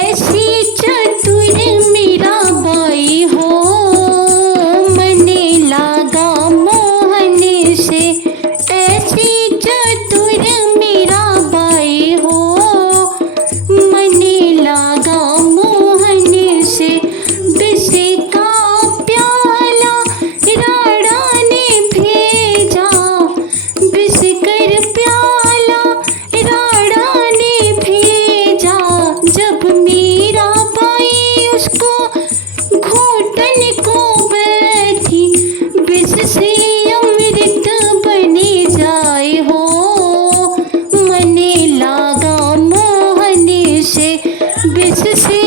ऐसी चतुर मीराबाई हो, मन लागा मोहन से। ऐसी चतुर मीराबाई हो, मन लागा मोहन से। विष का प्याला राणा ने भेजा, विष कर प्याला राणा ने भेजा। जब मीराबाई उसको घोटन को बैठी, विष से अमृत बने जाए हो, मन लागा मोहन से। विष से